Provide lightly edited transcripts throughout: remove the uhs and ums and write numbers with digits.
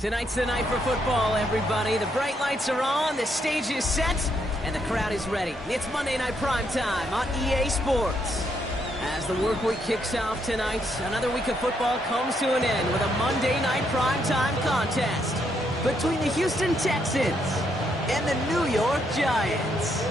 Tonight's the night for football, everybody. The bright lights are on, the stage is set, and the crowd is ready. It's Monday Night Primetime on EA Sports. As the work week kicks off tonight, another week of football comes to an end with a Monday Night Primetime contest between the Houston Texans and the New York Giants.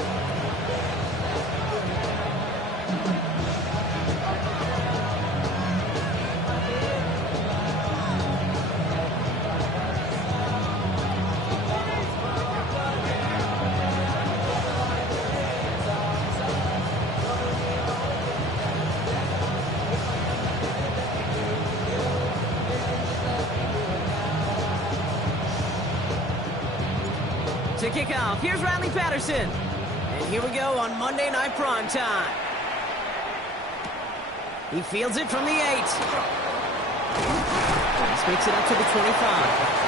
To kick off, here's Riley Patterson. And here we go on Monday Night Primetime. He fields it from the 8. This makes it up to the 25.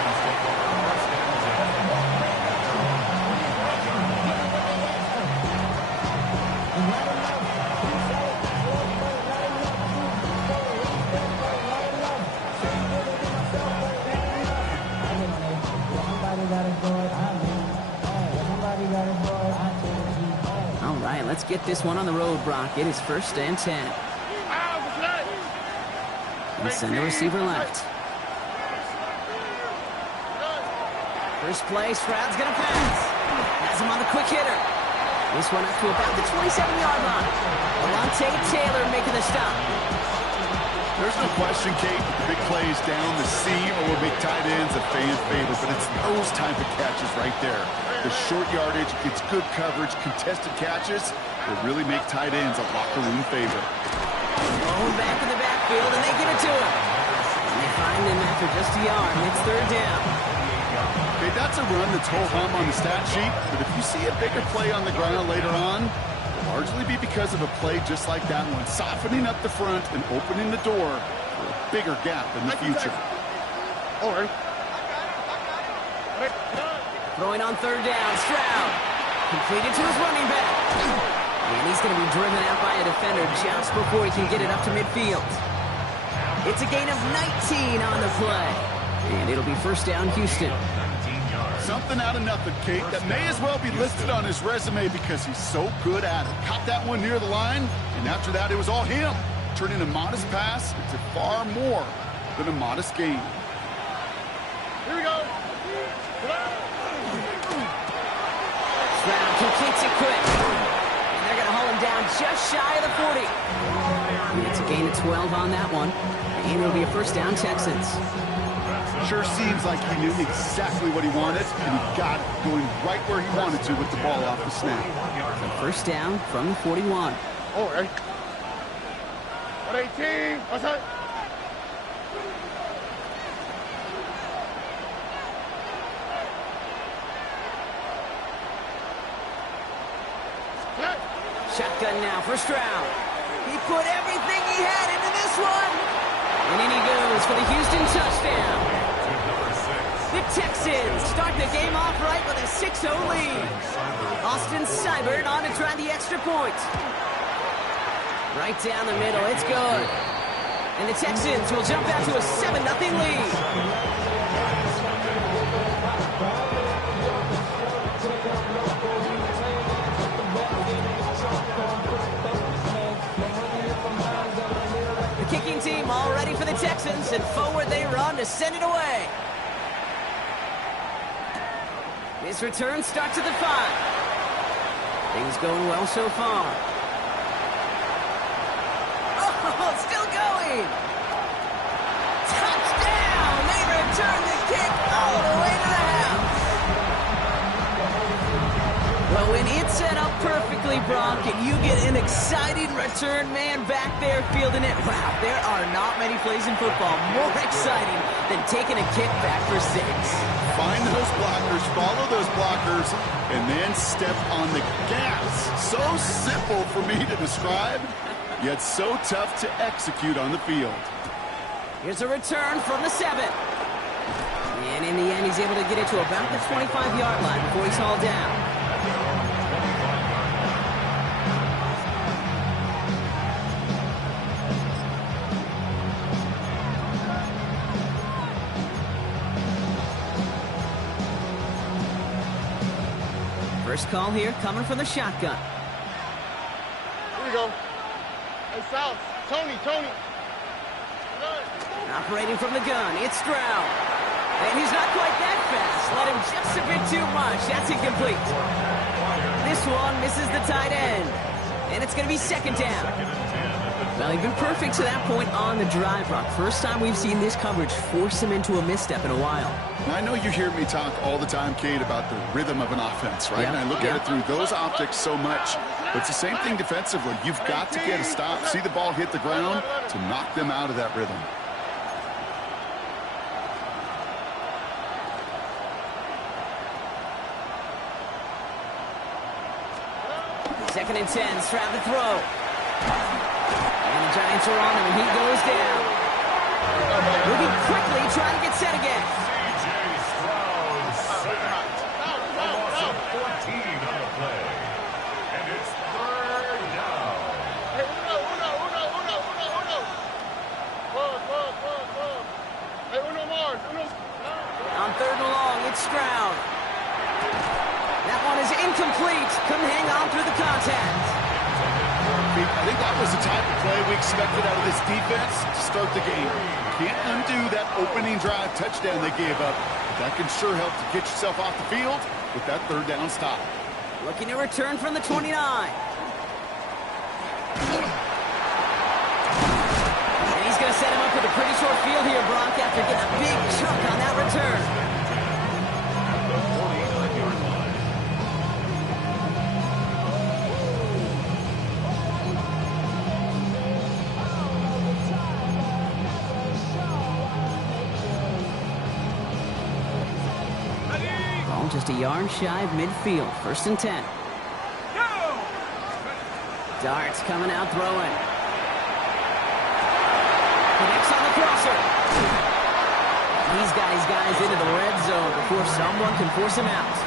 All right, let's get this one on the road, Brock. It is 1st and 10. And send the receiver left. First play, Stroud's going to pass. Has him on the quick hitter. This one up to about the 27-yard line. Alontae Taylor making the stop. There's no question, Kate, the big plays down the seam or big tight ends a fan favorite, but it's those type of catches right there. The short yardage, it's good coverage, contested catches that really make tight ends a locker room favorite. Going back in the backfield, and they give it to him. And they find him after just a yard, and it's 3rd down. Okay, that's a run that's ho-hum on the stat sheet, but if you see a bigger play on the ground later on, it'll largely be because of a play just like that one, softening up the front and opening the door for a bigger gap in the future. Throwing on 3rd down, Stroud. Completed to his running back. And he's going to be driven out by a defender just before he can get it up to midfield. It's a gain of 19 on the play. And it'll be 1st down, Houston. Something out of nothing, Kate, that may as well be listed on his resume because he's so good at it. Caught that one near the line, and after that, it was all him. Turning a modest pass into far more than a modest gain. Here we go. Stroud completes it quick. And they're going to haul him down just shy of the 40. And it's a gain of 12 on that one. And it'll be a 1st down, Texans. Sure seems like he knew exactly what he wanted, and he got it, going right where he wanted to with the ball off the snap. So 1st down from the 41. All right. 118. What's that? Shotgun now for Stroud. He put everything he had into this one. And in he goes for the Houston touchdown. The Texans start the game off right with a 6-0 lead. Austin Seibert on to try the extra point. Right down the middle, it's good. And the Texans will jump out to a 7-0 lead. The kicking team all ready for the Texans, and forward they run to send it away. This return starts at the 5. Things going well so far. Oh, still going. Touchdown! They return the kick all the way to the house. Well, when it's set up perfectly, Brock, and you get an exciting return man back there fielding it, wow, there are not many plays in football more exciting than taking a kick back for 6. Find those blockers, follow those blockers, and then step on the gas. So simple for me to describe, yet so tough to execute on the field. Here's a return from the 7. And in the end, he's able to get it to about the 25-yard line before he's hauled down. First call here coming from the shotgun. Here we go. Hey, South. Tony. Operating from the gun, it's Stroud. And he's not quite that fast. Let him just a bit too much. That's incomplete. This one misses the tight end. And it's going to be second down. Well, he's been perfect to that point on the drive, Brock. First time we've seen this coverage force him into a misstep in a while. Now, I know you hear me talk all the time, Kate, about the rhythm of an offense, right? And I look at it through those optics so much. But it's the same thing defensively. You've got to get a stop, see the ball hit the ground to knock them out of that rhythm. Second and 10, Stroud to throw. And the Giants are on him, and he goes down. Moving quickly, trying to get set again. C.J. Stroud sacked. A loss of 14 on the play. And it's third down. Hey, uno. Pause. Hey, uno more. On third and long, it's Stroud. That one is incomplete. Couldn't hang on through the contact. I think that was the type of play we expected out of this defense to start the game. Can't undo that opening drive touchdown they gave up. But that can sure help to get yourself off the field with that third down stop. Looking to return from the 29. And he's going to set him up with a pretty short field here, Brock, after getting a big chunk on that return. Just a yard shy of midfield. First and 10. Darts coming out throwing. Connects on the crosser. He's got his guys into the red zone before someone can force him out.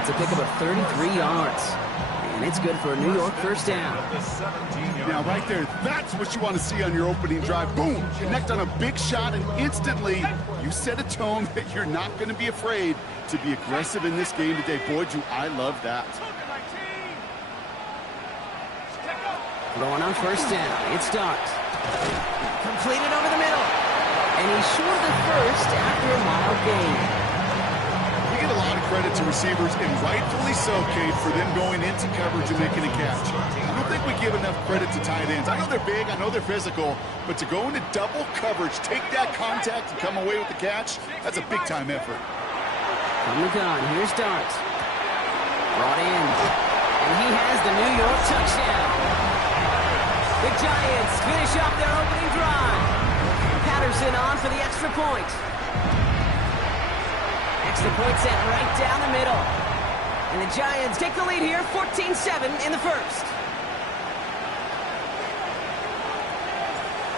It's a pickup of 33 yards. And it's good for a New York first down. Now, right there, that's what you want to see on your opening drive. Boom! Connect on a big shot, and instantly you set a tone that you're not going to be afraid to be aggressive in this game today. Boy, do I love that. Throwing on first down. It's Darts. Completed over the middle. And he's short of the first after a mile gain. We get a lot of credit to receivers, and rightfully so, Kate, for them going into coverage and making a catch. I don't think we give enough credit to tight ends. I know they're big, I know they're physical, but to go into double coverage, take that contact, and come away with the catch, that's a big-time effort. From the gun, here's Darts. Brought in, and he has the New York touchdown. The Giants finish off their opening drive. Patterson on for the extra point. Extra point set right down the middle. And the Giants take the lead here, 14-7 in the first.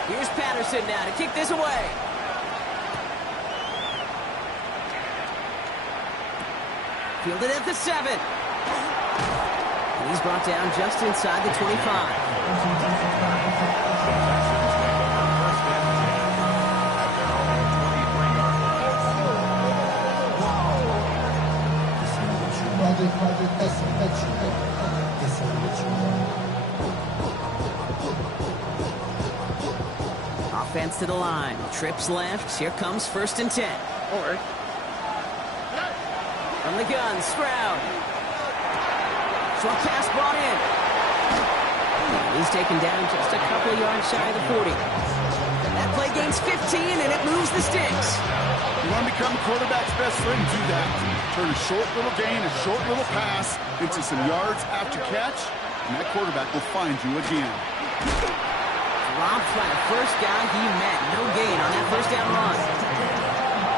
Here's Patterson now to kick this away. Fielded at the 7. And he's brought down just inside the 25. Offense to the line. Trips left. Here comes first and 10. From the gun, Stroud. Short pass brought in. He's taken down just a couple of yards shy of the 40. That play gains 15, and it moves the sticks. You want to become a quarterback's best friend, do that. Turn a short little gain, a short little pass into some yards after catch, and that quarterback will find you again. Dropped by the first guy he met. No gain on that first down run.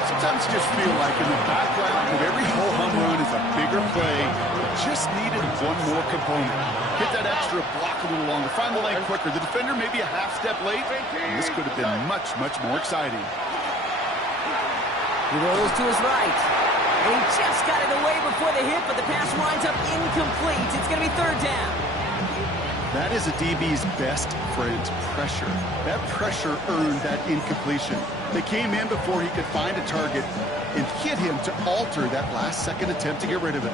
Sometimes you just feel like in the background of every ho-hum run is a bigger play. Just needed one more component. Hit that extra block a little longer. Find the lane quicker. The defender maybe a half step late. And this could have been much, much more exciting. He rolls to his right. And he just got it away before the hit, but the pass winds up incomplete. It's going to be third down. That is a DB's best friend, pressure. That pressure earned that incompletion. They came in before he could find a target and hit him to alter that last-second attempt to get rid of it.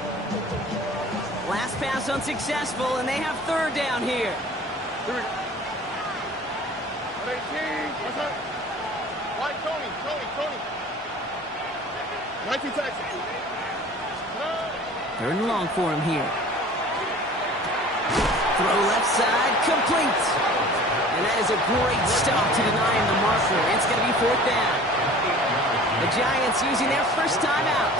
Last pass unsuccessful, and they have third down here. 18. What's up? White Tony. 19 Texans. Third and long for him here. Throw left side, complete. And that is a great stop to deny him the marker. It's going to be fourth down. The Giants using their first time out.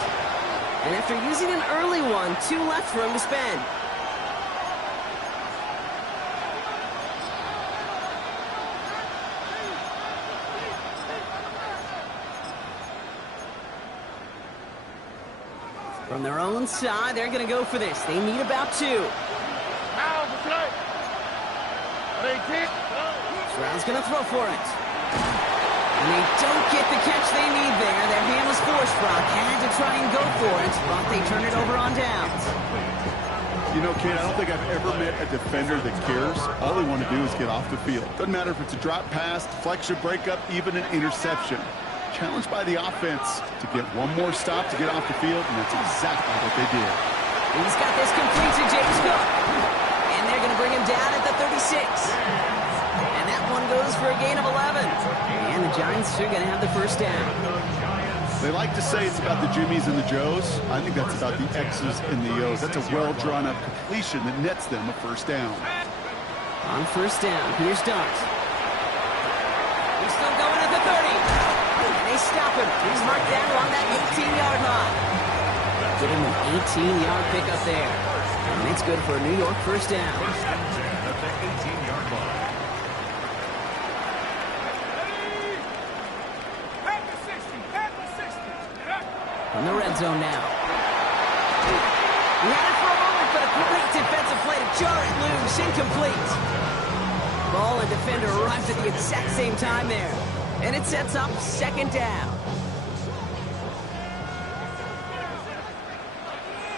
And after using an early one, 2 left for him to spend. From their own side, they're going to go for this. They need about 2. Stroud's going to throw for it. And they don't get the catch they need there. Their hand was forced, Brock. Had to try and go for it, but they turn it over on downs. You know, kid, I don't think I've ever met a defender that cares. All they want to do is get off the field. Doesn't matter if it's a drop pass, deflection, breakup, even an interception. Challenged by the offense to get one more stop to get off the field, and that's exactly what they did. He's got this complete to James Cook. And they're going to bring him down at the 36. And that one goes for a gain of 11. And the Giants are going to have the first down. They like to say it's about the Jimmies and the Joes. I think that's about the X's and the O's. That's a well-drawn-up completion that nets them a first down. On first down, here's Dart. He's still going at the 30. And they stop him. He's marked down along that 18-yard line. Get him an 18-yard pickup there. And it's good for a New York first down. First and 10 at the 18-yard line. In the red zone now. He had it for a moment, but a great defensive play to jar it loose. Incomplete. Ball and defender arrives at the exact same time there. And it sets up second down.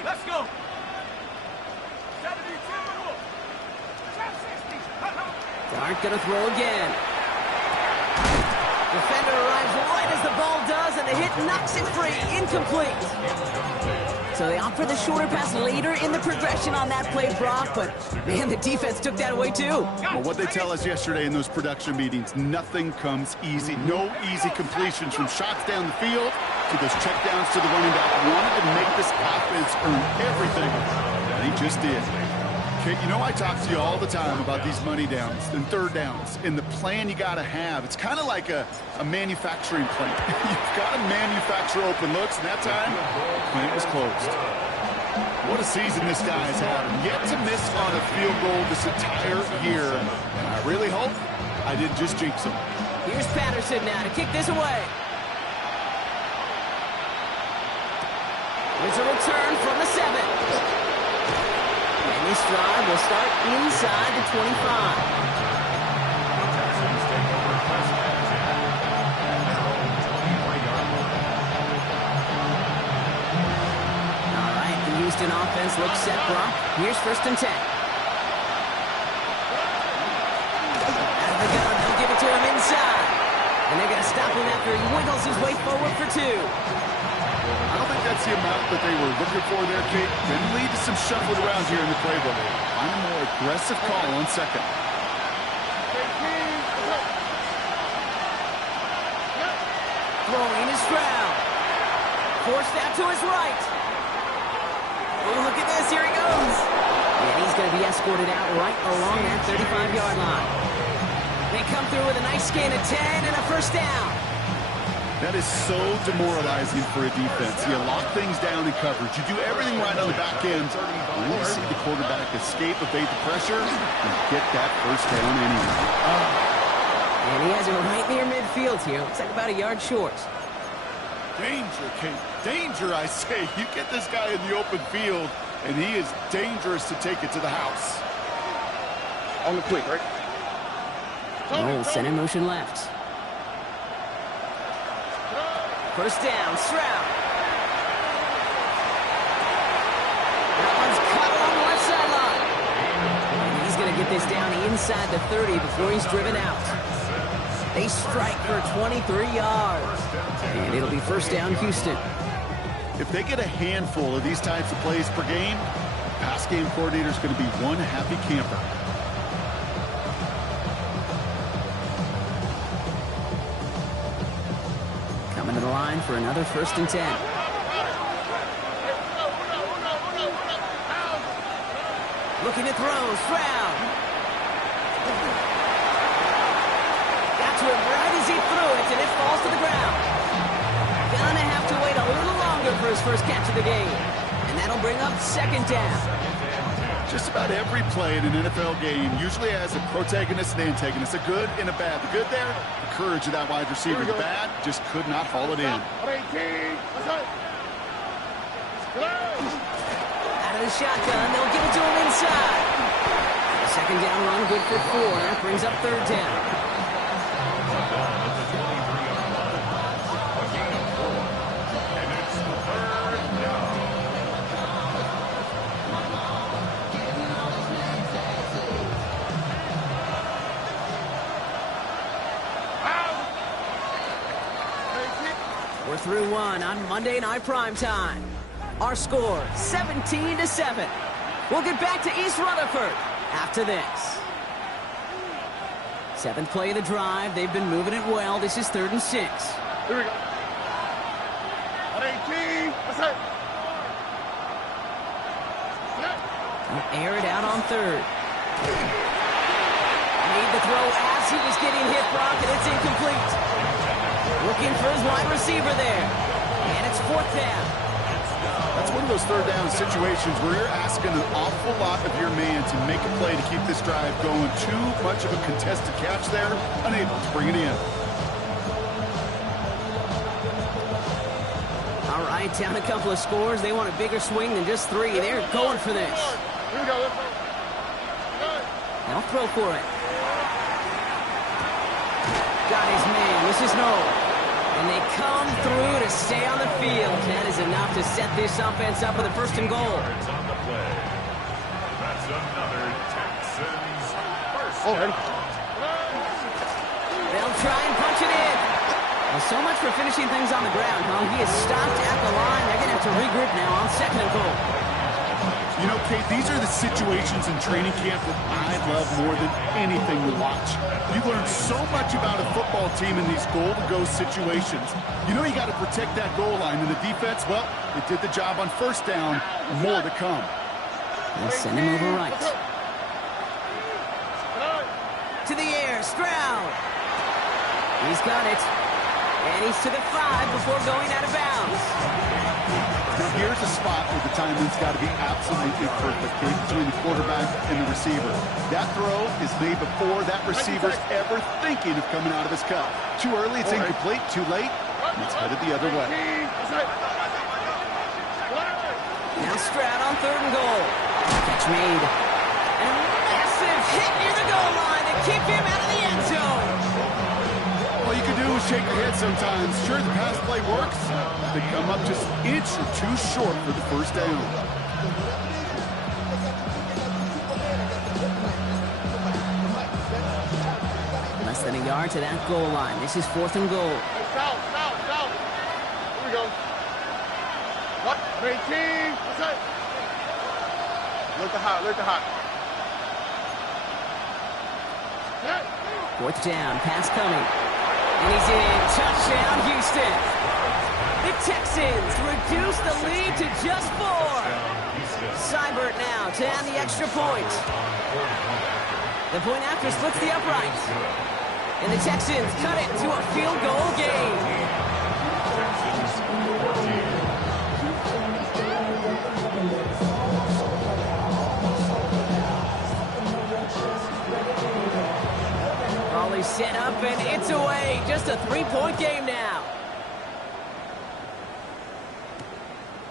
Let's go. Dart gonna throw again. Defender arrives right as the ball does, and the hit knocks it free. Incomplete. So they opt for the shorter pass later in the progression on that play, Brock, but man, the defense took that away too. Well, what they tell us yesterday in those production meetings, nothing comes easy. No easy completions from shots down the field to those checkdowns to the running back. Wanted to make this offense earn everything, and he just did. Okay, you know I talk to you all the time about these money downs and third downs and the plan you got to have. It's kind of like a manufacturing plant. You've got to manufacture open looks, and that time, the plant was closed. What a season this guy has had. Yet to miss on a field goal this entire year. And I really hope I didn't just jinx him. Here's Patterson now to kick this away. There's a return from the 7. And this drive will start inside the 25. Texans take over first and 10 at their own 21-yard line. All right, the Houston offense looks set, Brock. Here's first and 10. Out of the gun, they'll give it to him inside. And they're going to stop him after he wiggles his way forward for 2. I don't think that's the amount that they were looking for there, Kate. Can lead to some shuffling around here in the playbook. Find a more aggressive call on second. Throwing is Stroud. Forced out to his right. Oh, look at this. Here he goes. And he's going to be escorted out right along that 35-yard line. They come through with a nice gain of 10 and a first down. That is so demoralizing for a defense. You lock things down in coverage. You do everything right on the back end. You want to see the quarterback escape, evade the pressure, and get that first down anyway. And he has it right near midfield here. Looks like about a yard short. Danger, Kate. Danger, I say. You get this guy in the open field, and he is dangerous to take it to the house. On the quick, right? Knowles center motion left. First down, Stroud. That one's cut along the left sideline. And he's going to get this down inside the 30 before he's driven out. They strike for 23 yards. And it'll be first down, Houston. If they get a handful of these types of plays per game, the pass game coordinator is going to be one happy camper. Coming to the line for another 1st and 10. Looking to throw, Stroud. Got to him right as he threw it, and it falls to the ground. Gonna have to wait a little longer for his first catch of the game. And that'll bring up 2nd down. Just about every play in an NFL game usually has a protagonist and antagonist, a good and a bad. The good there, the courage of that wide receiver. The bad, just could not haul it in. Out of the shotgun, they'll give it to him inside. 2nd down run, good for 4. That brings up 3rd down. We're through one on Monday Night Primetime. Our score, 17-7. We'll get back to East Rutherford after this. 7th play of the drive. They've been moving it well. This is 3rd and 6. Here we go. 18. What's that? They'll air it out on 3rd. Made the throw as he was getting hit, Brock, and it's incomplete. Looking for his wide receiver there. And it's 4th down. That's one of those 3rd down situations where you're asking an awful lot of your man to make a play to keep this drive going. Too much of a contested catch there, unable to bring it in. All right, down a couple of scores. They want a bigger swing than just 3. They're going for this. Here we go. Let's go. They'll throw for it. Got his man. This is Noel. And they come through to stay on the field. That is enough to set this offense up with a 1st and goal. On the play. That's another Texans first down. They'll try and punch it in. Well, so much for finishing things on the ground, huh? He is stopped at the line. They're going to have to regroup now on 2nd and goal. You know, Kate, these are the situations in training camp that I love more than anything to watch. You learn so much about a football team in these goal-to-go situations. You know you got to protect that goal line, and the defense, well, it did the job on 1st down. More to come. They'll send him over right. To the air, Stroud. He's got it. And he's to the 5 before going out of bounds. Now here's a spot where the timing's got to be absolutely perfect, Kate, between the quarterback and the receiver. That throw is made before that receiver's ever thinking of coming out of his cup. Too early, it's incomplete. Too late, and it's headed the other way. Now Stroud on 3rd and goal. Catch made. And a massive hit near the goal line to keep him out of the end zone. All you can do is shake your head sometimes. Sure, the pass play works. They come up just an inch or 2 short for the 1st down. Less than a yard to that goal line. This is 4th and goal. South. Here we go. What? 18. What's that? Look the hot. 4th down, pass coming. And he's in. Touchdown, Houston. The Texans reduce the lead to just 4. Seibert now to add the extra point. The point after splits the uprights. And the Texans cut it to a field goal game. Volley set up and it's away. Just a 3-point game now.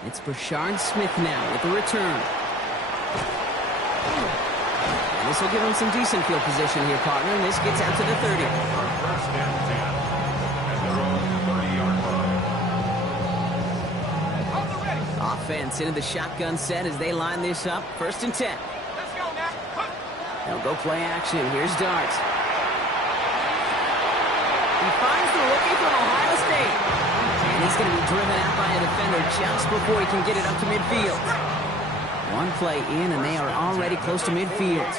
It's Brashard Smith now with the return. And this will give him some decent field position here, partner. And this gets out to the 30. First and 10 at their own 30-yard line. Offense into the shotgun set as they line this up. 1st and 10. Let's go, Matt. They'll go play action. Here's Dart. from Ohio State. And he's going to be driven out by a defender just before he can get it up to midfield. One play in, and they are already close to midfield.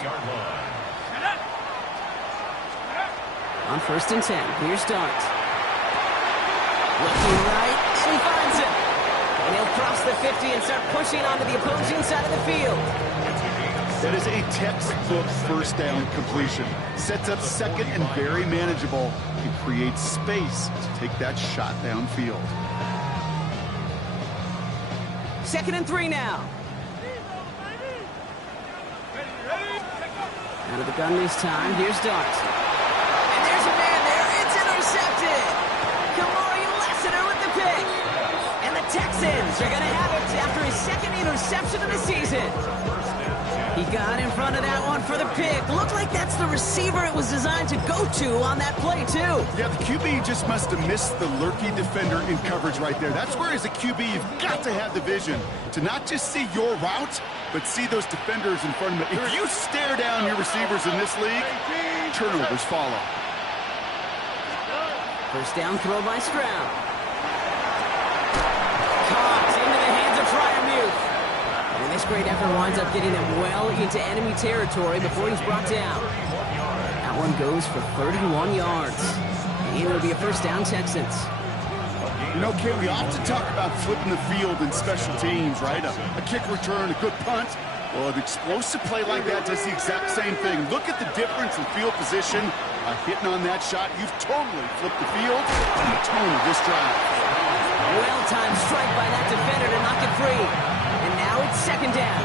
On 1st and 10, here's Dart. Looking right, and he finds it. And he'll cross the 50 and start pushing onto the opposing side of the field. That is a textbook first down completion. Sets up second and very manageable and creates space to take that shot downfield. 2nd and 3 now. Out of the gun this time, here's Dart. And there's a man there, it's intercepted. Kamari Lassiter with the pick. And the Texans are going to have it after his 2nd interception of the season. He got in front of that one for the pick. Looked like that's the receiver it was designed to go to on that play, too. Yeah, the QB just must have missed the lurky defender in coverage right there. That's where, as a QB, you've got to have the vision to not just see your route, but see those defenders in front of you. If you stare down your receivers in this league, turnovers follow. First down throw by Stroud. Caught into the hands of Freiermuth. And this great effort winds up getting them well into enemy territory before he's brought down. That one goes for 31 yards. And it'll be a first down, Texans. You know, Kay, we often talk about flipping the field in special teams, right? A kick return, a good punt. Well, an explosive play like that does the exact same thing. Look at the difference in field position. Hitting on that shot, you've totally flipped the field and the tone of this drive. Well-timed strike by that defender to knock it free. And now it's 2nd down.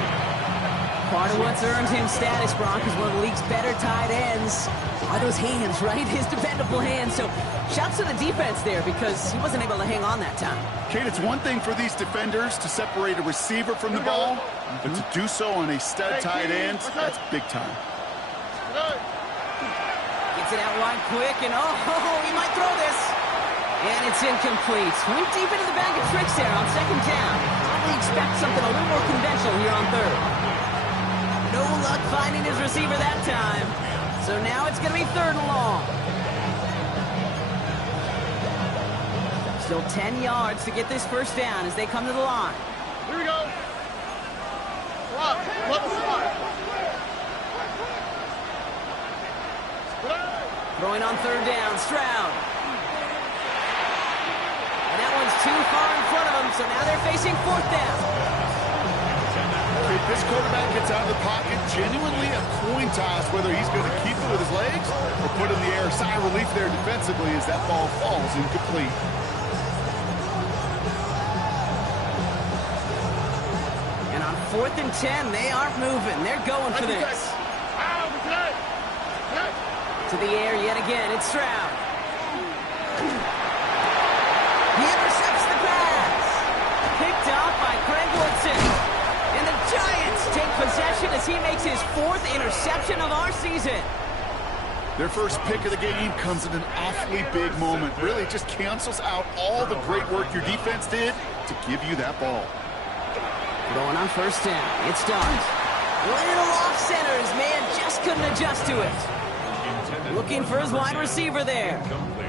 Part of what's earned him status, Brock, is one of the league's better tight ends. Are those hands, right? His dependable hands. So shouts to the defense there because he wasn't able to hang on that time. Kate, it's one thing for these defenders to separate a receiver from the ball, but to do so on a stud tight end, that's big time. Gets it out wide quick, and he might throw this. And it's incomplete. Went deep into the bag of tricks there on 2nd down. Probably expect something a little more conventional here on 3rd. No luck finding his receiver that time. So now it's going to be 3rd and long. Still 10 yards to get this first down as they come to the line. Here we go. Throwing on 3rd down, Stroud. And that one's too far in front of him, so now they're facing 4th down. If this quarterback gets out of the pocket, genuinely a coin toss whether he's going to keep it with his legs or put it in the air. Sigh of relief there defensively as that ball falls incomplete. And on 4th and 10, they aren't moving. They're going for this. To the air yet again, it's Stroud. He intercepts the pass. Picked off by Craig Woodson. And the Giants take possession as he makes his 4th interception of our season. Their first pick of the game comes at an awfully big moment. Really just cancels out all the great work your defense did to give you that ball. Going on 1st down, it's Dart. Little off center, his man just couldn't adjust to it. Looking for his wide receiver there.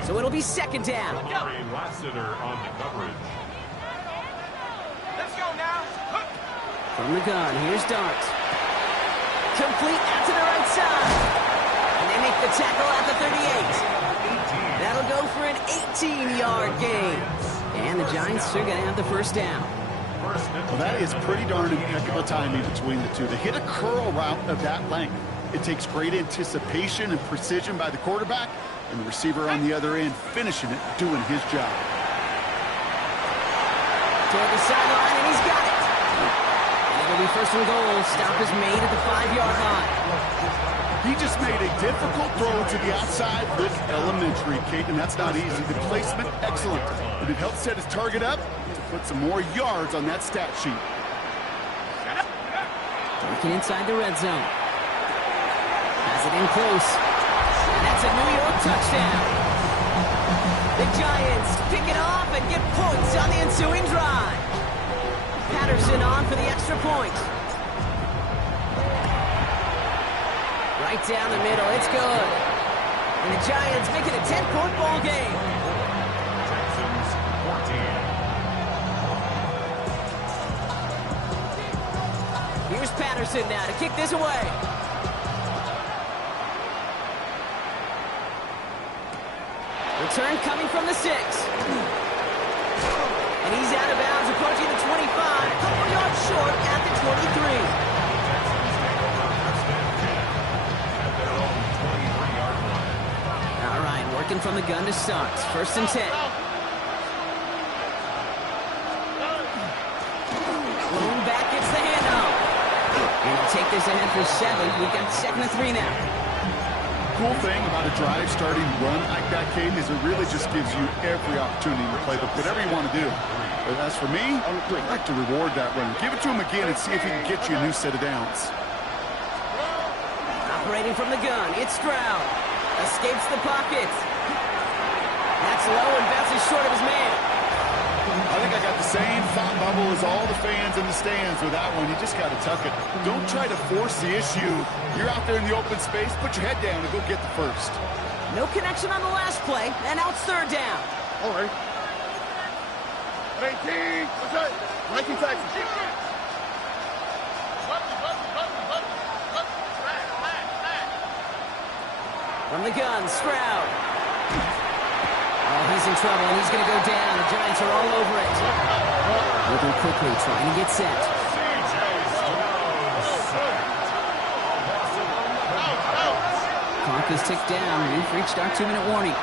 So it'll be 2nd down. Lassiter on the coverage. Let's go now. From the gun, here's Dart. Complete out to the right side. And they make the tackle at the 38. That'll go for an 18-yard gain. And the Giants are going to have the first down. Well, that is pretty darn impeccable timing between the two. To hit a curl route of that length, it takes great anticipation and precision by the quarterback, and the receiver on the other end finishing it, doing his job. Toward the sideline, and he's got it. And it'll be 1st and goal. Stop is made at the 5-yard line. He just made a difficult throw to the outside. Look elementary, Kate, and that's not easy. The placement, excellent. But it helped set his target up to put some more yards on that stat sheet. Working inside the red zone. Has it in close. And that's a New York touchdown. The Giants pick it off and get points on the ensuing drive. Patterson on for the extra point. Right down the middle, it's good. And the Giants make it a 10-point ball game. Here's Patterson now to kick this away. Return coming from the 6. And he's out of bounds, approaching the 25. Couple yards short at the 23. All right, working from the gun to start. 1st and 10. Lone back gets the handoff. And he'll take this ahead for 7. We've got 2nd and 3 now. Cool thing about a drive starting run like that, Kate, is it really just gives you every opportunity to play whatever you want to do. But as for me, I'd like to reward that run. Give it to him again and see if he can get you a new set of downs. Operating from the gun, it's Stroud. Escapes the pocket. That's low and bounces short of his man. I think I got the same thought bubble as all the fans in the stands with that one. You just got to tuck it. Don't try to force the issue. You're out there in the open space. Put your head down and go get the first. No connection on the last play, and now it's 3rd down. All right. 19. What's that? 19 Texans. From the gun, Stroud. Oh, he's in trouble, and he's going to go down. The Giants are all over it. Moving quickly, trying to get set. Clock is ticked down. We've reached our 2-minute warning.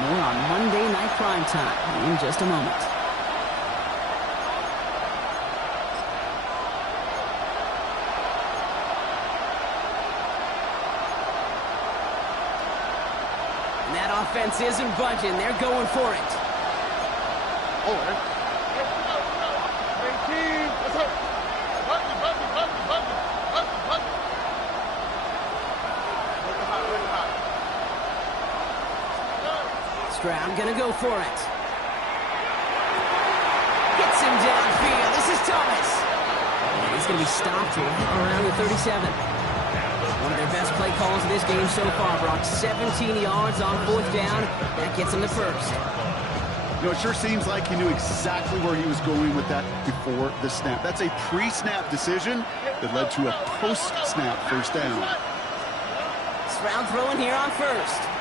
More on Monday Night Primetime in just a moment. And that offense isn't budging. They're going for it. All right. 19. What's up? Stroud gonna go for it. Gets him downfield. This is Thomas. And he's gonna be stopped around the 37. One of their best play calls of this game so far, Brock. 17 yards on 4th down. That gets him the first. You know, it sure seems like he knew exactly where he was going with that before the snap. That's a pre-snap decision that led to a post-snap 1st down. Stroud throwing here on 1st.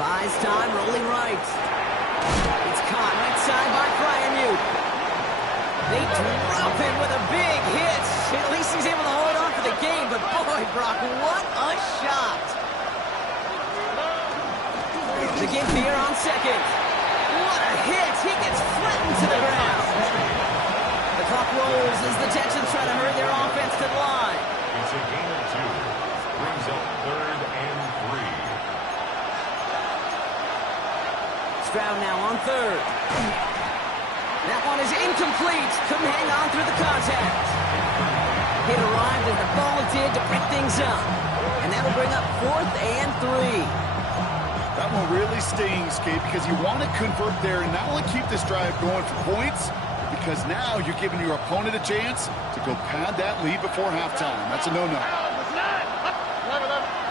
Buys time, rolling right. It's caught right side by Fryermuth. They drop him with a big hit. At least he's able to hold on for the game, but boy, Brock, what a shot. The give here on 2nd. What a hit. He gets flattened to the ground. The clock rolls as the Texans try to hurry their offense to the line. It's a gain of 2. Brings up 3rd and 3. Stroud now on 3rd. That one is incomplete. Couldn't hang on through the contact. Hit arrived as the ball did to break things up. And that'll bring up 4th and 3. That one really stings, Kate, because you want to convert there and not only keep this drive going for points, because now you're giving your opponent a chance to go pad that lead before halftime. That's a no-no.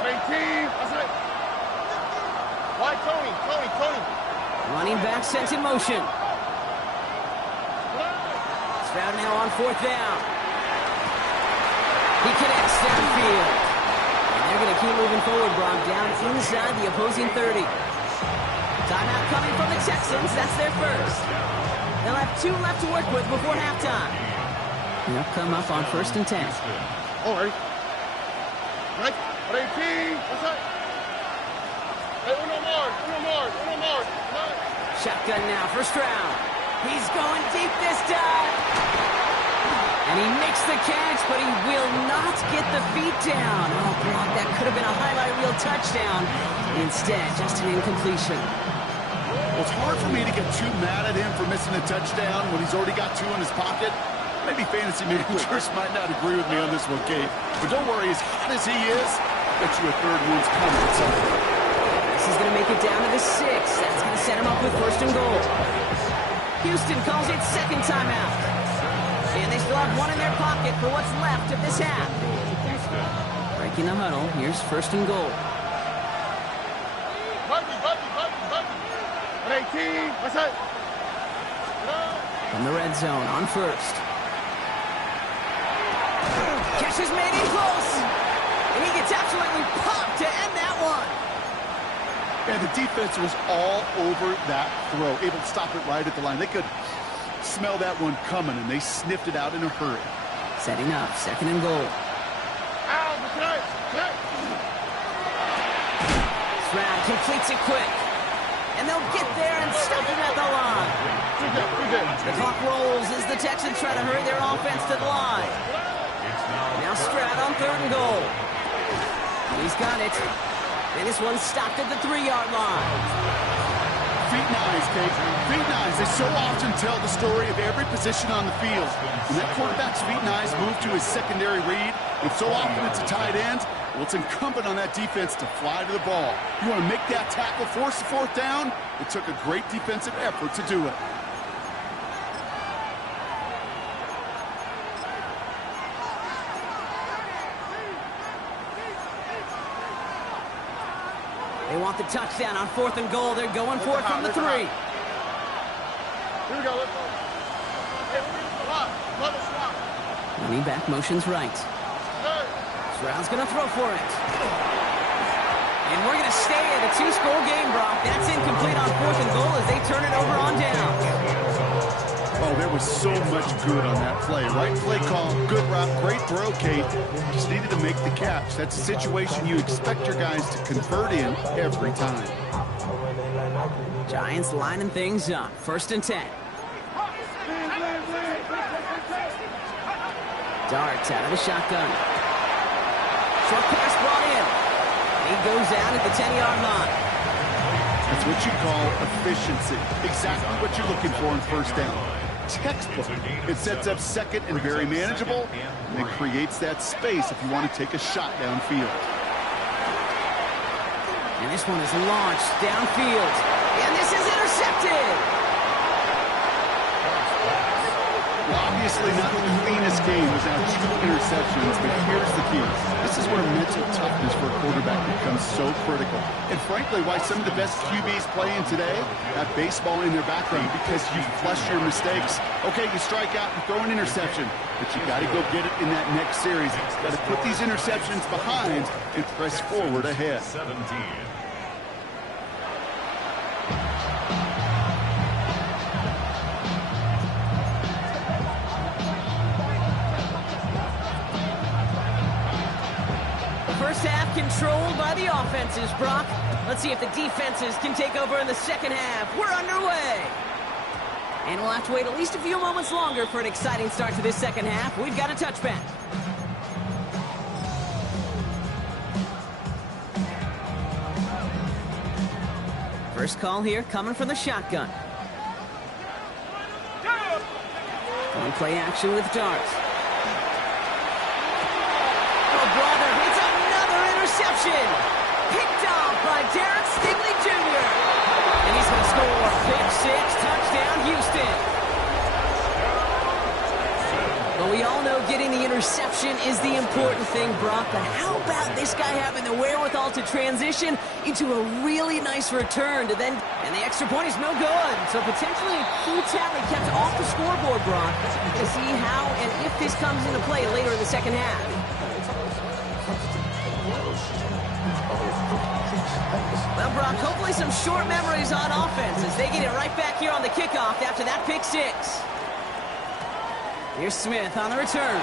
19. What's that? Why Tony? Running back sent in motion. Stroud now on 4th down. He connects downfield. And they're going to keep moving forward, Brock, down inside the opposing 30. Timeout coming from the Texans. That's their first. They'll have 2 left to work with before halftime. And they'll come up on 1st and 10. All right. 18. What's that? Hey, uno more. Shotgun now for Stroud. He's going deep this time. And he makes the catch, but he will not get the feet down. Oh, Brock, that could have been a highlight reel touchdown. Instead, just an incompletion. Well, it's hard for me to get too mad at him for missing a touchdown when he's already got 2 in his pocket. Maybe fantasy managers might not agree with me on this one, Kate. But don't worry, as hot as he is, I bet you a 3rd one's coming at some point. This is going to make it down to the 6. That's going to set him up with 1st and goal. Houston calls it 2nd timeout. And they still have 1 in their pocket for what's left of this half. Breaking the huddle, here's 1st and goal. 18. What's that? From the red zone on first. Catch is made in close. And he gets absolutely popped to end that one. And the defense was all over that throw, able to stop it right at the line. They could smell that one coming, and they sniffed it out in a hurry. Setting up, 2nd and goal. Stroud completes it quick. And they'll get there and stop him at the line. The clock rolls as the Texans try to hurry their offense to the line. Now Stroud on 3rd and goal. He's got it. And this one's stopped at the 3-yard line. Feet and eyes, Kate. Feet and eyes. They so often tell the story of every position on the field. When that quarterback's feet and eyes move to his secondary read, and so often it's a tight end, well, it's incumbent on that defense to fly to the ball. You want to make that tackle, force the 4th down? It took a great defensive effort to do it. They want the touchdown on 4th and goal. They're going for it from the 3. Here we go. Let's go. Running back motions right. Stroud's going to throw for it. And we're going to stay at a 2-score game, Brock. That's incomplete on 4th and goal as they turn it over on down. Oh, there was so much good on that play. Right play call, good route, great throw, Kate. Just needed to make the catch. That's a situation you expect your guys to convert in every time. Giants lining things up. 1st and 10. Darts out of the shotgun. Short pass brought in. He goes out at the 10-yard line. That's what you call efficiency. Exactly what you're looking for in 1st down. Textbook. It sets up 2nd and very manageable, and it creates that space if you want to take a shot downfield. And this one is launched downfield. And this is intercepted. Well, obviously not the cleanest game without 2 interceptions, but here's the key. This is where mental toughness for a quarterback becomes so critical. And frankly, why some of the best QBs playing today have baseball in their background, because you flush your mistakes. Okay, you strike out and throw an interception, but you got to go get it in that next series. You got to put these interceptions behind and press forward ahead. 17. First half controlled by the offenses, Brock. Let's see if the defenses can take over in the 2nd half. We're underway. And we'll have to wait at least a few moments longer for an exciting start to this 2nd half. We've got a touchback. First call here coming from the shotgun. On play action with Darts. Oh, brother, it's another interception. Picked off by Derek Stingley Jr. And he's going to score. Pick 6, touchdown, Houston. Well, we all know getting the interception is the important thing, Brock, but how about this guy having the wherewithal to transition into a really nice return to then, and the extra point is no good. So potentially a key tally kept off the scoreboard, Brock, to see how and if this comes into play later in the 2nd half. Well, Brock, hopefully some short memories on offense as they get it right back here on the kickoff after that pick 6. Here's Smith on the return.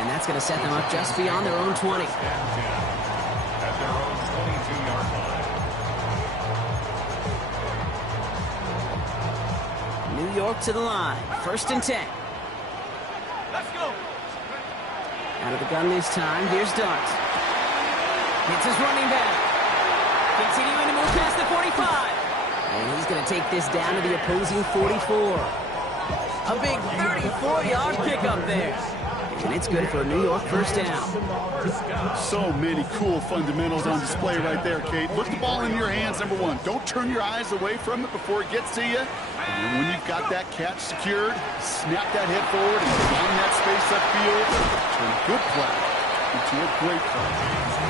And that's going to set them up just beyond their own 20. At their own 22-yard line. New York to the line. 1st and 10. Let's go. Out of the gun this time. Here's Dart. Hits his running back. Continuing to move past the 45. And he's going to take this down to the opposing 44. A big 34-yard pickup there. And it's good for a New York 1st down. So many cool fundamentals on display right there, Kate. Put the ball in your hands, number 1. Don't turn your eyes away from it before it gets to you. And then when you've got that catch secured, snap that head forward and find that space upfield. Turn a good play into a great play.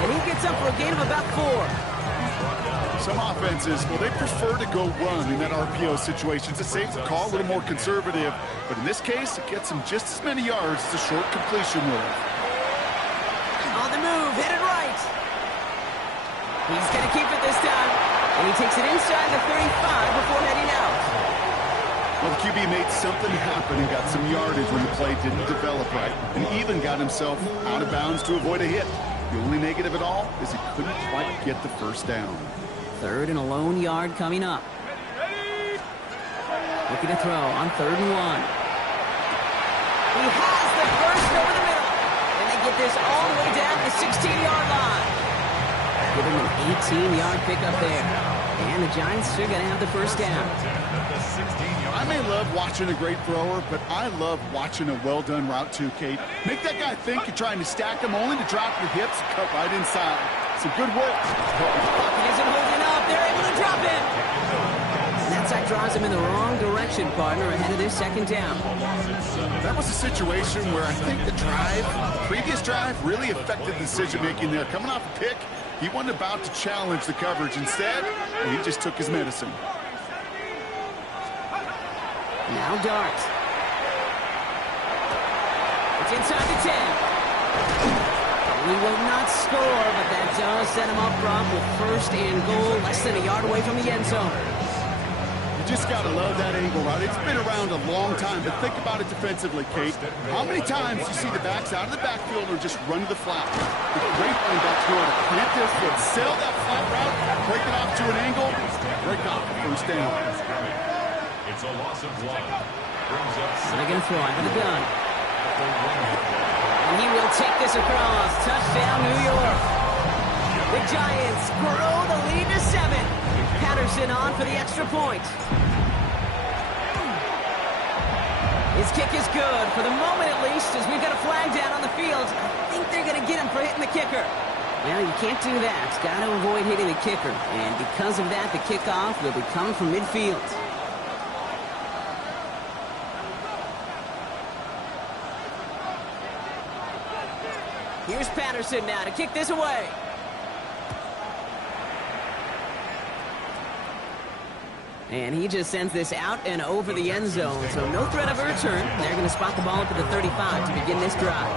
And he gets up for a gain of about 4. Some offenses, well, they prefer to go run in that RPO situation. It's a safer call, a little more conservative. But in this case, it gets him just as many yards as a short completion would. On the move, headed right. He's going to keep it this time. And he takes it inside the 35 before heading out. Well, the QB made something happen and got some yardage when the play didn't develop right. And even got himself out of bounds to avoid a hit. The only negative at all is he couldn't quite get the first down. 3rd and a lone yard coming up. Looking to throw on 3rd and 1. He has the burst over the middle. And they get this all the way down to the 16-yard line. Give him an 18-yard pickup there. And the Giants are going to have the first down. I may love watching a great thrower, but I love watching a well-done route too, Kate. Make that guy think you're trying to stack him only to drop your hips and cut right inside. Some good work. Pocket isn't holding up. They're able to drop it. And that sack draws him in the wrong direction, partner, ahead of their 2nd down. That was a situation where I think the previous drive, really affected the decision-making there. Coming off a pick, he wasn't about to challenge the coverage. Instead, he just took his medicine. Now Dart. It's inside the 10. He will not score, but that does set him up front with 1st and goal, less than a yard away from the end zone. You just got to love that angle route. It's been around a long time, but think about it defensively, Kate. How many times you see the backs out of the backfield or just run to the flat? The great running backs know how to plant their foot, sail that flat route, break it off to an angle, break off the first down. It's a loss of 1. Brings up They're going to throw out of the gun. And he will take this across. Touchdown, New York. The Giants grow the lead to 7. Patterson on for the extra point. His kick is good, for the moment at least, as we've got a flag down on the field. I think they're going to get him for hitting the kicker. Well, you can't do that. Got to avoid hitting the kicker. And because of that, the kickoff will be coming from midfield. Here's Patterson now to kick this away. And he just sends this out and over the end zone, so no threat of a return. They're going to spot the ball up at the 35 to begin this drive.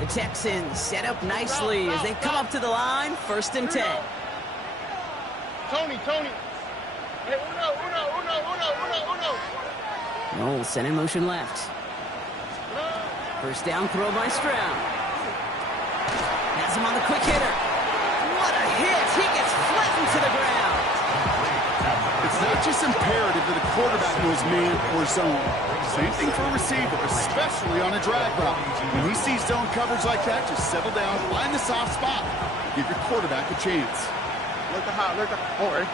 The Texans set up nicely as they come up to the line, 1st and 10. Tony. Hey, uno. Knowles sent in motion left. 1st down throw by Stroud. Has him on the quick hitter. What a hit! He gets flattened to the ground. It's not just imperative that a quarterback knows man or zone. Same thing for a receiver, especially on a drag route. When he sees zone coverage like that, just settle down, find the soft spot. Give your quarterback a chance. Look at Don't worry.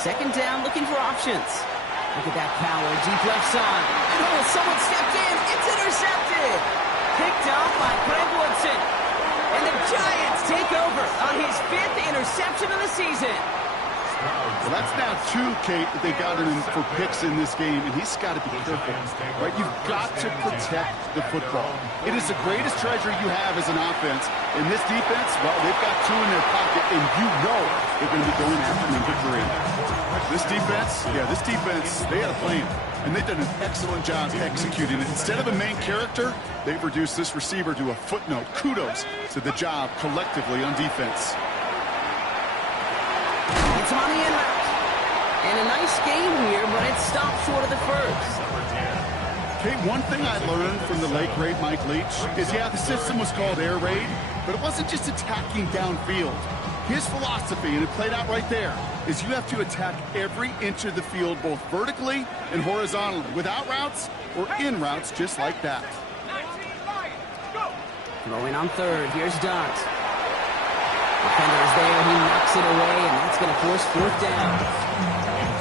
2nd down, looking for options. Look at that power, deep left side. And oh, someone stepped in. It's intercepted. Picked off by Craig Woodson. And the Giants take over on his 5th interception of the season. Well, that's now 2, Kate, that they got him for picks in this game, and he's got to be careful. Right? You've got to protect the football. It is the greatest treasure you have as an offense. In this defense, well, they've got 2 in their pocket, and you know they're going to be going after number 3. This defense, they had a plan, and they've done an excellent job executing it. Instead of a main character, they've reduced this receiver to a footnote. Kudos to the job collectively on defense. It's on the in route. And a nice game here, but it stopped short of the 1st. Okay, one thing I learned from the late, great Mike Leach is, the system was called air raid, but it wasn't just attacking downfield. His philosophy, and it played out right there, is you have to attack every inch of the field, both vertically and horizontally, without routes or in routes just like that. Throwing on 3rd. Here's Dart. Defender is there. He knocks it away, and that's going to force 4th down.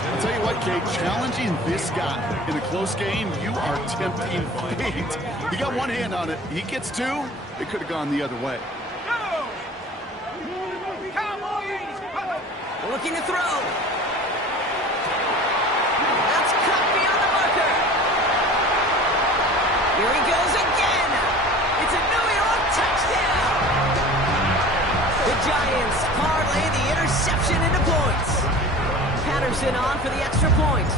I'll tell you what, Kate, challenging this guy in a close game, you are tempting fate. He got one hand on it. He gets 2. It could have gone the other way. Looking to throw. That's cut beyond the marker. Here he goes again. It's a New York touchdown. The Giants parlay the interception into points. Patterson on for the extra point.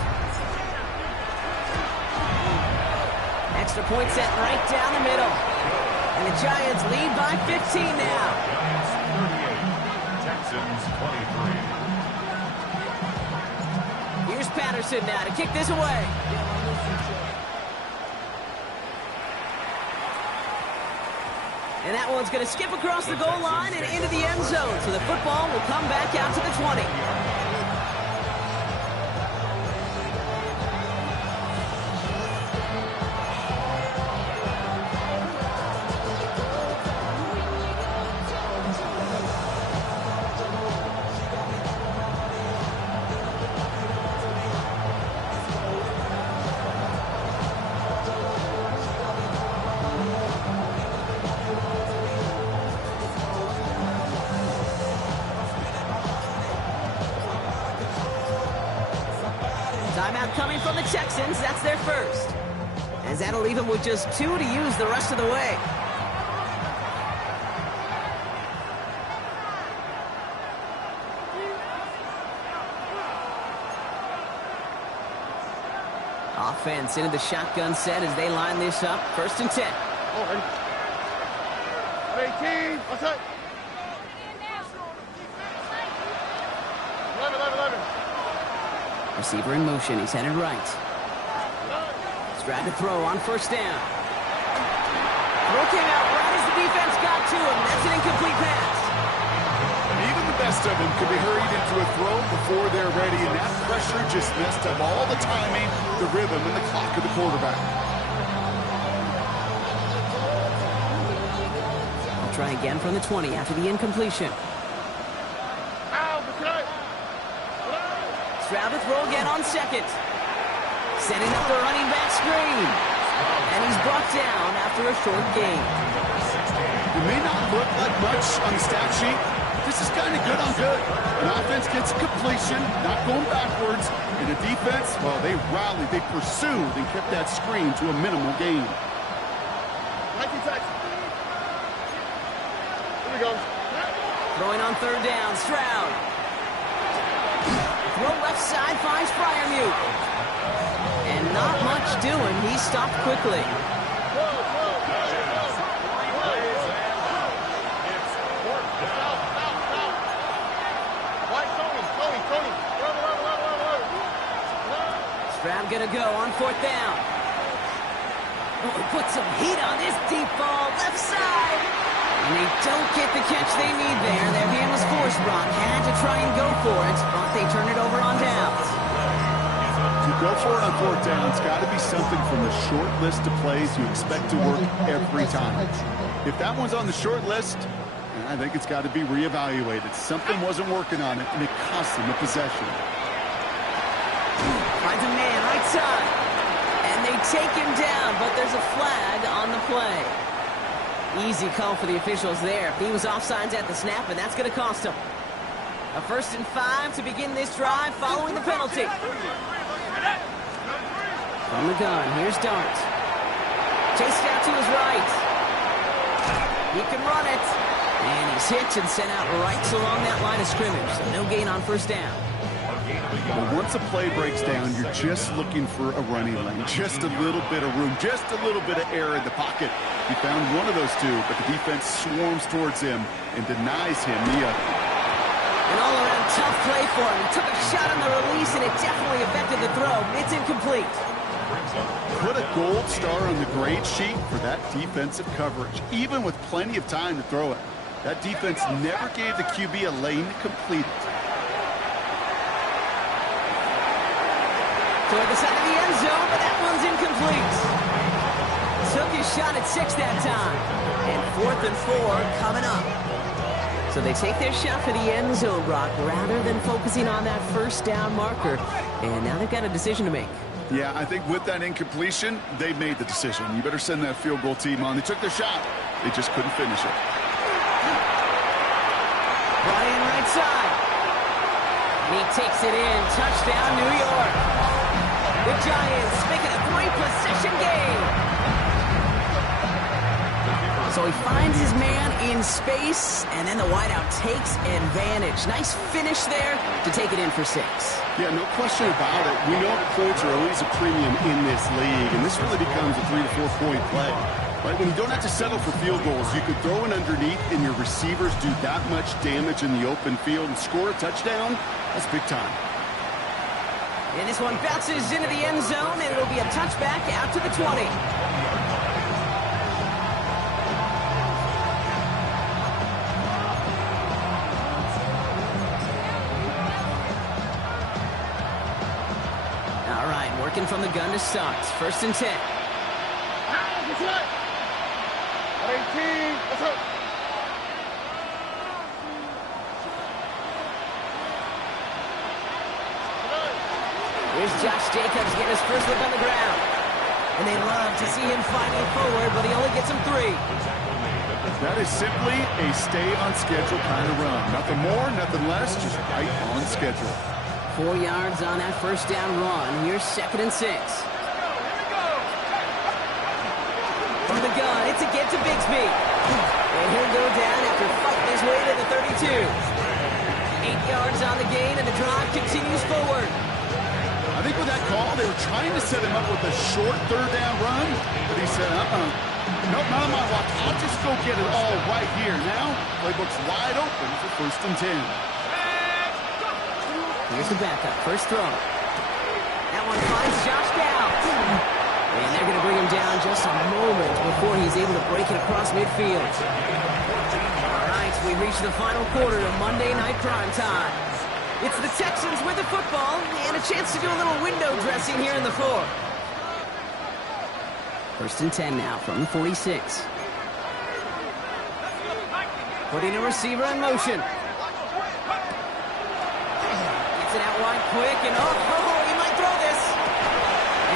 Extra point set right down the middle. And the Giants lead by 15 now. Texans 23. Here's Patterson now to kick this away. And that one's going to skip across the goal line and into the end zone. So the football will come back out to the 20. Timeout coming from the Texans. That's their first. As that'll leave them with just 2 to use the rest of the way. Offense into the shotgun set as they line this up. 1st and 10. Oh, ready. 18. What's up? 11. Receiver in motion. He's headed right. Stride to throw on 1st down. Throw came out right as the defense got to him. That's an incomplete pass. And even the best of them could be hurried into a throw before they're ready, and that pressure just messed up all the timing, the rhythm, and the clock of the quarterback. I'll try again from the 20 after the incompletion. Stroud to throw again on 2nd. Setting up the running back screen. And he's brought down after a short gain. It may not look like much on the stat sheet, but this is kind of good on good. An offense gets a completion, not going backwards. And the defense, well, they rallied, they pursued, and kept that screen to a minimal gain. Here we go. Throwing on 3rd down, Stroud. Throw left side finds Freiermuth. And not much doing. He stopped quickly. Stroud gonna go on 4th down. Oh, he put some heat on this deep ball. Left side. And they don't get the catch they need there. Their hand was forced. Brock had to try and go for it, but they turn it over on downs. To go for it on 4th down, it's got to be something from the short list of plays you expect to work every time. If that one's on the short list, I think it's got to be reevaluated. Something wasn't working on it, and it cost them a possession. Finds a man right side. And they take him down, but there's a flag on the play. Easy call for the officials there. He was offsides at the snap, and that's going to cost him. A 1st and 5 to begin this drive following the penalty. From the gun, here's Dart. Chased out to his right. He can run it. And he's hit and sent out right along that line of scrimmage. So no gain on 1st down. But once a play breaks down, you're just looking for a running lane. Just a little bit of room, just a little bit of air in the pocket. He found one of those 2, but the defense swarms towards him and denies him the other. An all-around tough play for him. He took a shot on the release, and it definitely affected the throw. It's incomplete. Put a gold star on the grade sheet for that defensive coverage, even with plenty of time to throw it. That defense never gave the QB a lane to complete it. Toward the side of the end zone, but that one's incomplete. Took his shot at 6 that time. And 4th and 4 coming up. So they take their shot for the end zone, Brock, rather than focusing on that 1st down marker. And now they've got a decision to make. Yeah, I think with that incompletion, they made the decision. You better send that field goal team on. They took their shot. They just couldn't finish it. Brought in right side. And he takes it in. Touchdown, New York. The Giants make it a 3-possession game. So he finds his man in space, and then the wideout takes advantage. Nice finish there to take it in for 6. Yeah, no question about it. We know points are always a premium in this league, and this really becomes a 3 to 4 point play. Right? When you don't have to settle for field goals, you could throw it underneath, and your receivers do that much damage in the open field and score a touchdown. That's big time. And this one bounces into the end zone, and it'll be a touchback out to the 20. All right, working from the gun to start. 1st and 10. That's right. 18. That's right. Here's Josh Jacobs getting his first look on the ground. And they love to see him fighting forward, but he only gets him 3. That is simply a stay-on-schedule kind of run. Nothing more, nothing less, just right on schedule. 4 yards on that first down run. Here's 2nd and 6. From the gun, it's a get to Bigsby. And he'll go down after fighting his way to the 32. 8 yards on the gain, and the drive continues forward. I think with that call, they were trying to set him up with a short 3rd down run, but he said, nope, not on my watch. I'll just go get it all right here. Now, playbook's wide open for 1st and 10. Here's the backup. First throw. That one finds Josh Downs. And they're going to bring him down just a moment before he's able to break it across midfield. All right, we reach the final quarter of Monday Night Primetime. It's the Texans with the football and a chance to do a little window dressing here in the 4th. 1st and 10 now from the 46. Putting a receiver in motion. Gets it out wide quick, and he might throw this.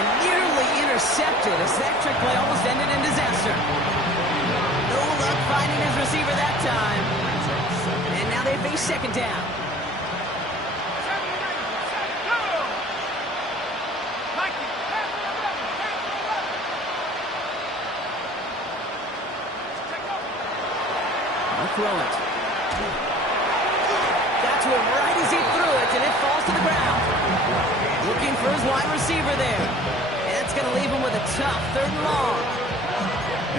And nearly intercepted as that trick play almost ended in disaster. No luck finding his receiver that time. And now they face 2nd down. Throw it. Got to him right as he threw it, and it falls to the ground. Looking for his wide receiver there. And that's going to leave him with a tough 3rd and long.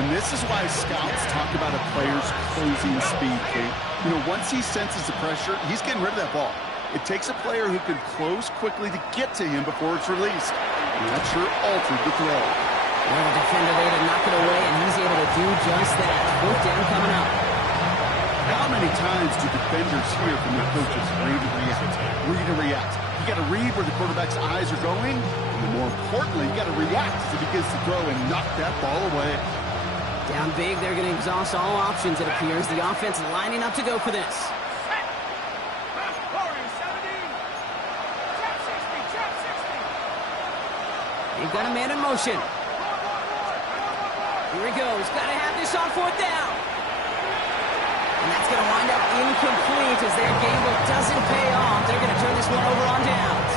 And this is why scouts talk about a player's closing speed, Kate. You know, once he senses the pressure, he's getting rid of that ball. It takes a player who can close quickly to get to him before it's released. And that sure altered the throw. Well, the defender there to knock it away, and he's able to do just that. 4th down coming up. How many times do defenders hear from their coaches, read and react, read and react? You got to read where the quarterback's eyes are going, and more importantly, you got to react as he begins to throw and knock that ball away. Down big, they're going to exhaust all options, it appears. The offense lining up to go for this. They've got a man in motion. Here he goes. Got to have this on 4th down. And that's going to wind up incomplete as their game book doesn't pay off. They're going to turn this one over on downs.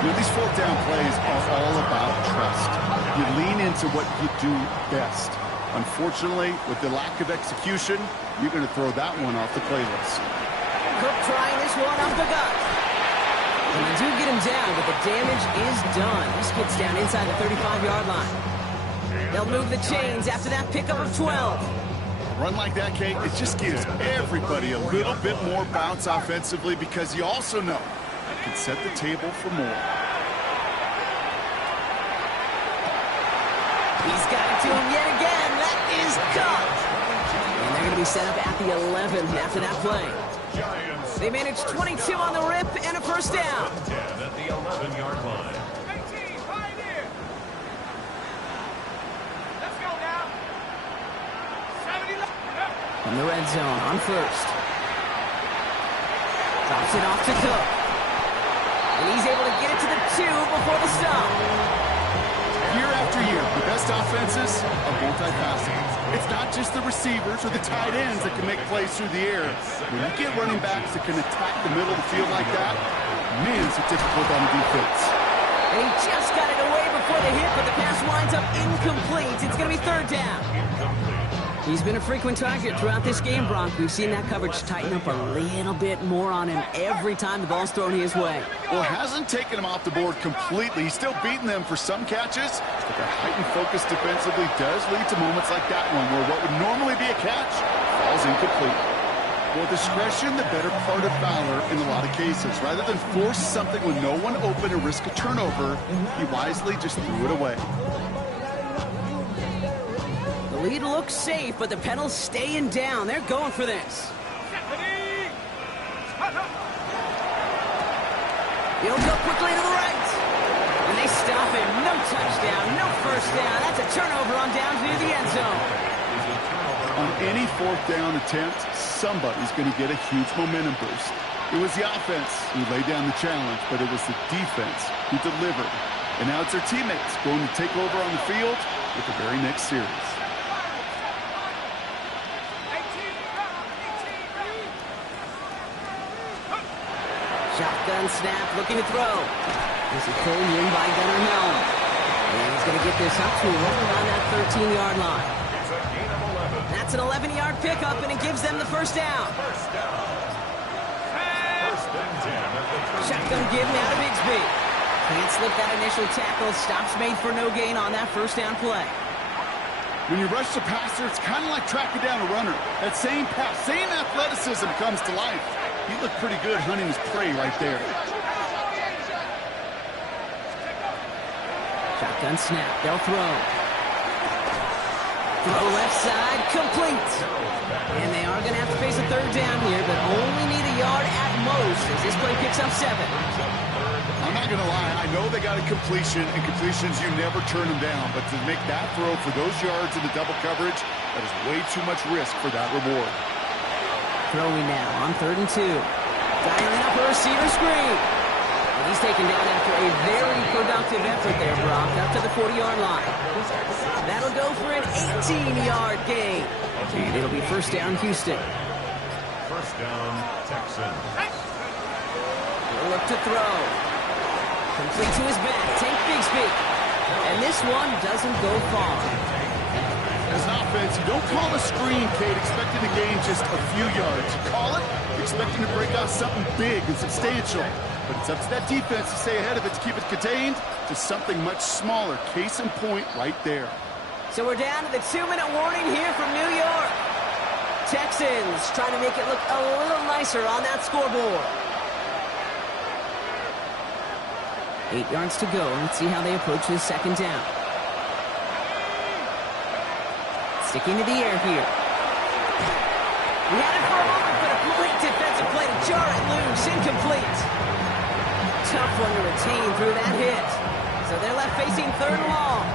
You know, these 4th down plays are all about trust. You lean into what you do best. Unfortunately, with the lack of execution, you're going to throw that one off the playlist. Cook trying this one off the gut. And they do get him down, but the damage is done. This gets down inside the 35-yard line. They'll move the chains after that pickup of 12. Run like that, Kate, it just gives everybody a little bit more bounce offensively because you also know it can set the table for more. He's got it to him yet again. That is caught. And they're going to be set up at the 11 after that play. They managed 22 on the rip and a 1st down. 10 at the 11-yard line. From the red zone on 1st. Drops it off to Cook. And he's able to get it to the 2 before the stop. Year after year, the best offenses are multifaceted. It's not just the receivers or the tight ends that can make plays through the air. When you get running backs that can attack the middle of the field like that, man, it's difficult on the defense. And he just got it away before the hit, but the pass winds up incomplete. It's going to be third down. He's been a frequent target throughout this game, Bronk. We've seen that coverage tighten up a little bit more on him every time the ball's thrown his way. Well, hasn't taken him off the board completely. He's still beating them for some catches, but the heightened focus defensively does lead to moments like that one where what would normally be a catch falls incomplete. Well, discretion, the better part of valor in a lot of cases. Rather than force something with no one open and risk a turnover, he wisely just threw it away. The lead looks safe, but the pedal's staying down. They're going for this. He'll go quickly to the right. And they stop him. No touchdown, no first down. That's a turnover on downs near the end zone. On any fourth down attempt, somebody's going to get a huge momentum boost. It was the offense who laid down the challenge, but it was the defense who delivered. And now it's their teammates going to take over on the field with the very next series. Shotgun snap, looking to throw. This is pulled in by Gunnar Helm. And he's going to get this up to right around that 13-yard line. It's a gain of 11. That's an 11-yard pickup, and it gives them the first down. First down. First and 10 at the 13. Shotgun give now to Bigsby. Can't slip that initial tackle. Stops made for no gain on that first down play. When you rush the passer, it's kind of like tracking down a runner. That same pass, same athleticism comes to life. He looked pretty good hunting his prey right there. Shotgun snap. They'll throw. Throw left side. Complete. And they are going to have to face a third down here, but only need a yard at most as this play picks up 7. I'm not going to lie. I know they got a completion, and completions, you never turn them down. But to make that throw for those yards in the double coverage, that is way too much risk for that reward. Throwing now on 3rd and 2. Dialing up a receiver screen. And he's taken down after a very productive effort there, Brock, up to the 40-yard line. That'll go for an 18-yard gain. And it'll be first down, Houston. First down, Texans. He'll look to throw. Complete to his back. Take Bigsby. And this one doesn't go far. As an offense, you don't call a screen, Kate, expecting to gain just a few yards. You call it expecting to break out something big and substantial. But it's up to that defense to stay ahead of it, to keep it contained to something much smaller. Case in point right there. So we're down to the 2-minute warning here from New York. Texans trying to make it look a little nicer on that scoreboard. 8 yards to go. Let's see how they approach this second down. Sticking to the air here. He had it for a moment, but a great defensive play to jar it loose. Incomplete. Tough one to retain through that hit. So they're left facing 3rd and long.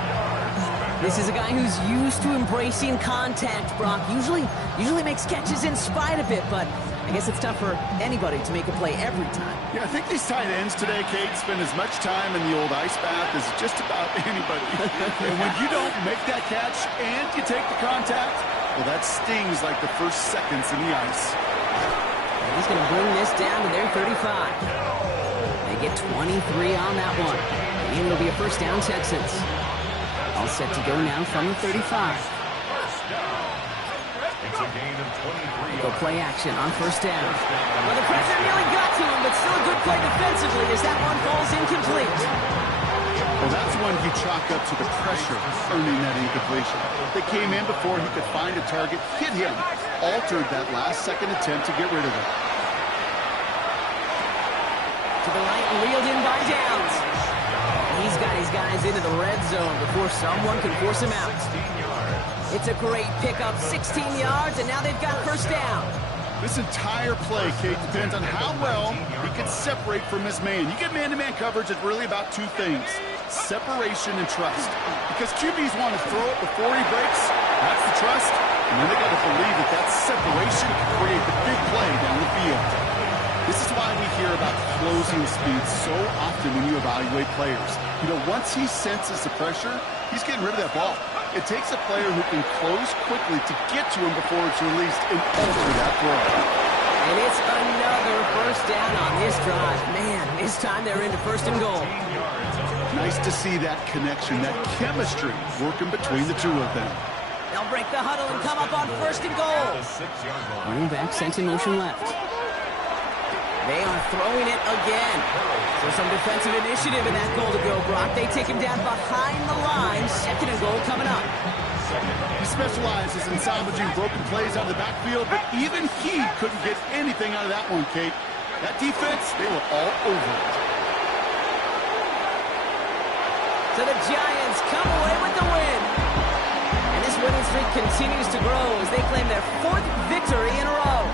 This is a guy who's used to embracing contact, Brock. Usually makes catches in spite of it, but I guess it's tough for anybody to make a play every time. Yeah, I think these tight ends today, Kate, spend as much time in the old ice bath as just about anybody. And when you don't make that catch and you take the contact, well, that stings like the first seconds in the ice. And he's going to bring this down to their 35. They get 23 on that one. And it'll be a first down, Texans. All set to go now from the 35. First down. It's a gain of 23. Go play action on first down. Well, the pressure nearly got to him, but still a good play defensively as that one falls incomplete. Well, that's one you chalk up to the pressure earning that incompletion. They came in before he could find a target, hit him, altered that last-second attempt to get rid of it. To the right, reeled in by Downs. He's got his guys into the red zone before someone can force him out. 16 yards. It's a great pickup, 16 yards, and now they've got first down. This entire play, Kate, depends on how well he can separate from his man. You get man-to-man coverage, it's really about two things, separation and trust. Because QBs want to throw it before he breaks, that's the trust, and then they got to believe that that separation can create the big play down the field. This is why we hear about closing speed so often when you evaluate players. You know, once he senses the pressure, He's getting rid of that ball. It takes a player who can close quickly to get to him before it's released and alter that throw. And it's another first down on this drive. Man, this time they're into first and goal. Nice to see that connection, that chemistry working between the two of them. They'll break the huddle and come up on first and goal. Running back sent in motion left. They are throwing it again. So some defensive initiative in that goal to go, Brock. They take him down behind the line. Second and goal coming up. He specializes in salvaging broken plays out of the backfield, but even he couldn't get anything out of that one, Kate. That defense, they were all over it. So the Giants come away with the win. And this winning streak continues to grow as they claim their 4th victory in a row.